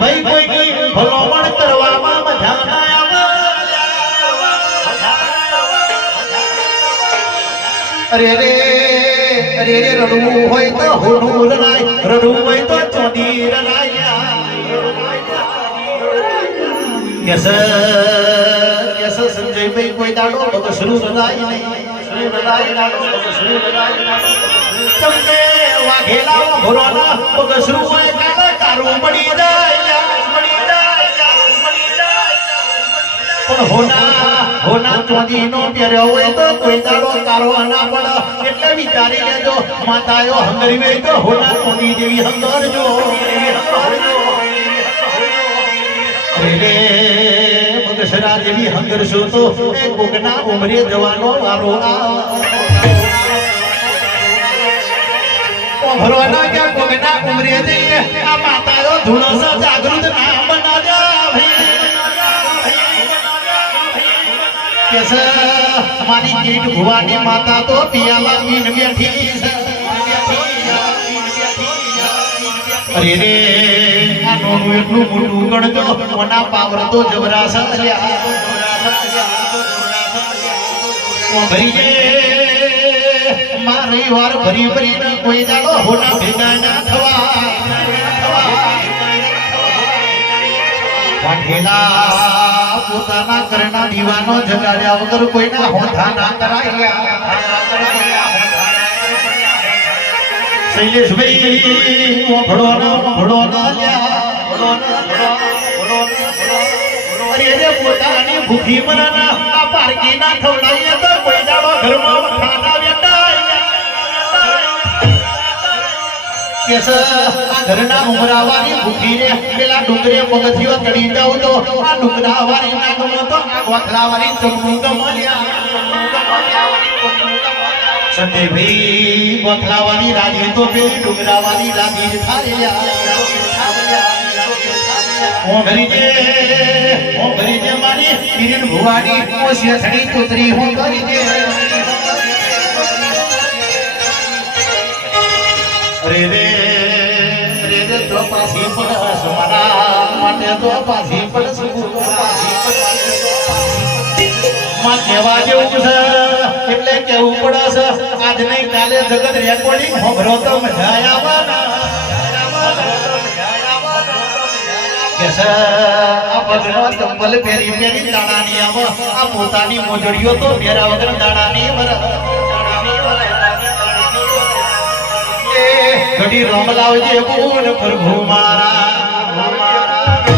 ભાઈ કોઈ ભલોમણ કરવામાં મજા અરે રે અરે રે રડવું હોય તો હોનું રડાય, રડવું હોય તો ચોની રડાય. યસ યસ, સંજયભાઈ, કોઈ દાડો તો શરૂ રડાય શ્રી રડાય દાડો તો શ્રી રડાય તમને વાઘેલા ભરોના તો શરૂ હોય કાળા પડી પણ હોના હોના ચોદી નો પહેર્યો હોય તો કોઈ હંગરશો તો કોકના ઉમરે જવાનો વારો ભરવાના ક્યાં કોકના ઉમરે જઈએ આ માતાયો ધૂણસ જાગૃત કેસ મારી કીટ ભુવાની માતા તો પિયાલા પીન બેઠી છે. અરે રે, આ નોનું એટલું મોટું ગણગણ કોના પાવર તો જબરાશ ભરી વાર ભરી ભરી કોઈ દાડો હોના ભેગા ના થવા. વાંઢેલા પોતાના ઘરના દીવાનો જગાડ્યા વગર કોઈના હોઠા ના કરાયા. શૈલેષભાઈ ઓભળો ના રે પોતાની ભૂખી મનાના આ ના ખવડાવીએ તો ઘરમાં કેસ આ ઘરના ઉમરાવાની ભૂખી પેલા ડુંગરે પગથિયો ચડી જાવ તો આ ડુંગરાવાળી ના ગમો તો આ ગોખલાવાળી ચમનું ગમલ્યા સંજયભાઈ ગોખલાવાળી રાજી તો પેલી ડુંગરાવાની રાજી થાય હું ઘરી જે હું મારી કિરીટ ભુવાની હું શેઠણી તોતરી હું ઘરી જે રે રે રે રે પાછી પડસ પડસ એટલે કેવું પડે આજ નહીં કાલે જગત રેકોર્ડિંગ હોભરો તો મજા આવવાના. પગનો ચંપલ પહેરી પહેરી આવો આ પોતાની મોજડીઓ તો પહેરા વગર દાડાની વર. ઘડી રમલાવજે બોલ પ્રભુ મારા.